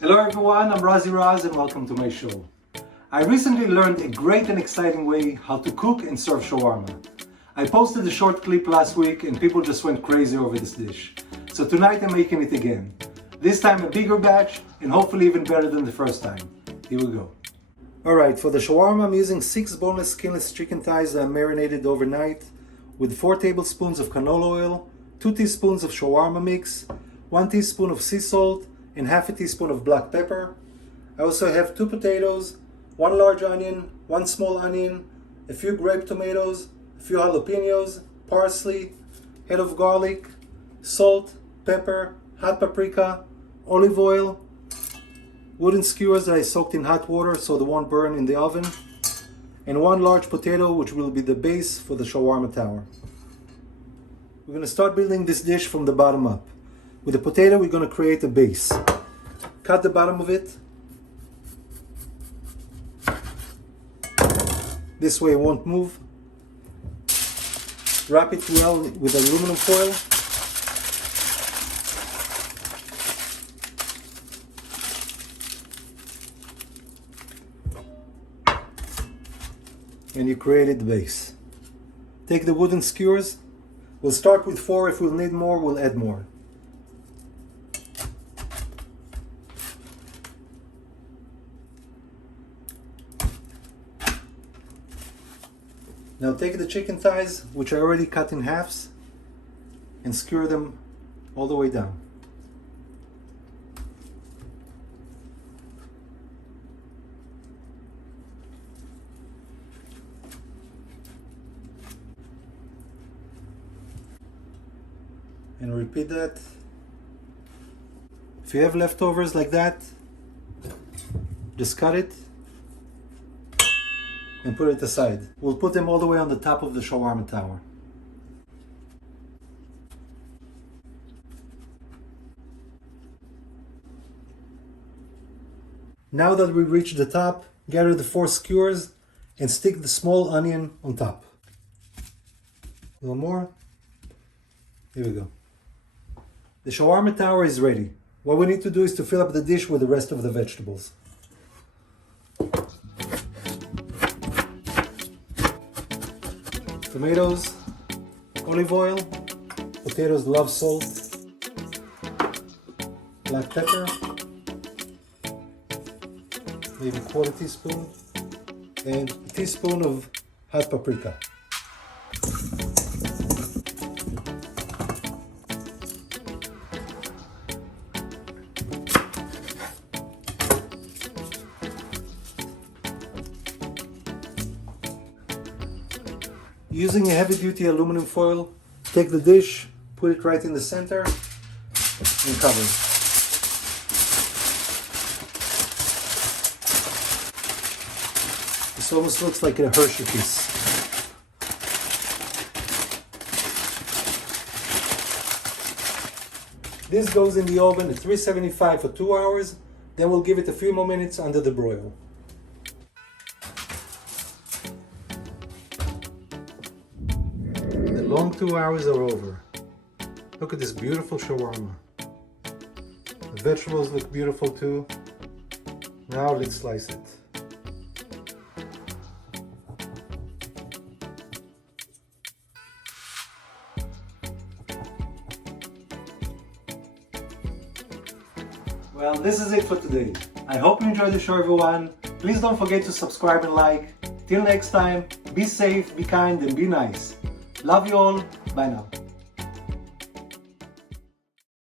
Hello everyone, I'm Razi Raz and welcome to my show. I recently learned a great and exciting way how to cook and serve shawarma. I posted a short clip last week and people just went crazy over this dish. So tonight I'm making it again. This time a bigger batch and hopefully even better than the first time. Here we go. Alright, for the shawarma I'm using 6 boneless skinless chicken thighs that I marinated overnight with 4 tablespoons of canola oil, 2 teaspoons of shawarma mix, 1 teaspoon of sea salt, and half a teaspoon of black pepper. I also have 2 potatoes, 1 large onion, 1 small onion, a few grape tomatoes, a few jalapenos, parsley, head of garlic, salt, pepper, hot paprika, olive oil, wooden skewers that I soaked in hot water so they won't burn in the oven, and 1 large potato which will be the base for the shawarma tower. We're going to start building this dish from the bottom up. With the potato we're going to create a base. Cut the bottom of it. This way it won't move. Wrap it well with aluminum foil. And you created the base. Take the wooden skewers. We'll start with 4. If we'll need more, we'll add more. Now take the chicken thighs, which I already cut in halves, and skewer them all the way down. And repeat that. If you have leftovers like that, just cut it and put it aside. We'll put them all the way on the top of the shawarma tower. Now that we've reached the top, gather the 4 skewers and stick the small onion on top. A little more. Here we go. The shawarma tower is ready. What we need to do is to fill up the dish with the rest of the vegetables. Tomatoes, olive oil, potatoes love salt, black pepper, maybe 1/4 teaspoon, and a teaspoon of hot paprika. Using a heavy-duty aluminum foil, take the dish, put it right in the center, and cover it. This almost looks like a Hershey kiss. This goes in the oven at 375 for 2 hours, then we'll give it a few more minutes under the broil. The long 2 hours are over. Look at this beautiful shawarma. The vegetables look beautiful too. Now let's slice it. Well, this is it for today. I hope you enjoyed the show, everyone. Please don't forget to subscribe and like. Till next time, be safe, be kind, and be nice. Love you all. Bye now.